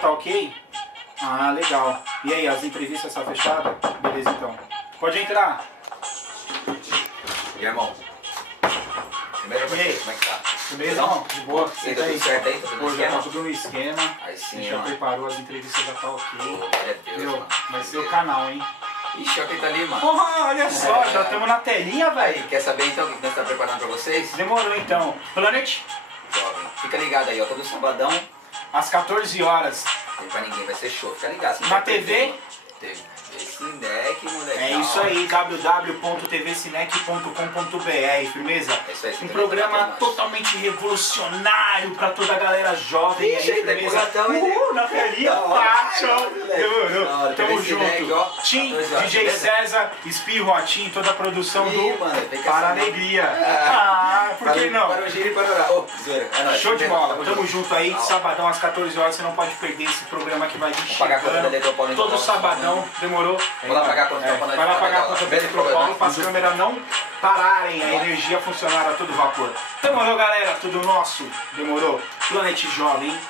Tá ok? Ah, legal. E aí, as entrevistas estão fechadas? Beleza, então. Pode entrar. E aí, irmão? Primeiro, E aí? como é que tá? Beleza, irmão? De boa. Você tá tudo certo aí? Tá tudo no Pô, já tá esquema? tudo no esquema. Aí A sim, gente já mano. preparou, as entrevistas já tá ok. Glória a Deus, Meu, mano. vai ser o canal, hein? Ixi, olha quem tá ali, mano. Porra, olha só, já estamos na telinha, Aí, velho. quer saber então o que nós estamos preparando pra vocês? Demorou então. Planet, Jovem, fica ligado aí, ó. Todo sabadão. às 14 horas. Não tem pra ninguém, vai ser show. Fica ligado. Na TV? TV Cinec, moleque. É isso aí, www.tvcinec.com.br, firmeza? É isso aí, Um fica programa ligado, mano. totalmente revolucionário pra toda a galera jovem Ixi, aí, tá firmeza? empolgadão, hein, né? Na telinha, Da hora. tá, show! Da Demorou, hora, tamo TV Cinec, junto. ó, Tim, 14 horas, DJ beleza? César, Espirro, Atim, toda a produção Ih, do mano, tem que Para assinar. Alegria. Ah, por que não? Para o giro e para orar. Ô, zoeira. É nóis. Show de bola, tamo junto. junto aí, Ó. sabadão às 14 horas, você não pode perder esse programa que vai vir Vou pagar a conta da chegando. Eletropaulo, então, Todo vamos. sabadão, demorou? Vou lá pagar a conta, então, pra nós vai lá ficar pagar a legal. conta da Beleza, Eletropaulo para as beleza. câmeras não pararem, a energia funcionar a todo vapor. Demorou, galera? Tudo nosso? Demorou? Planet Jovem, hein?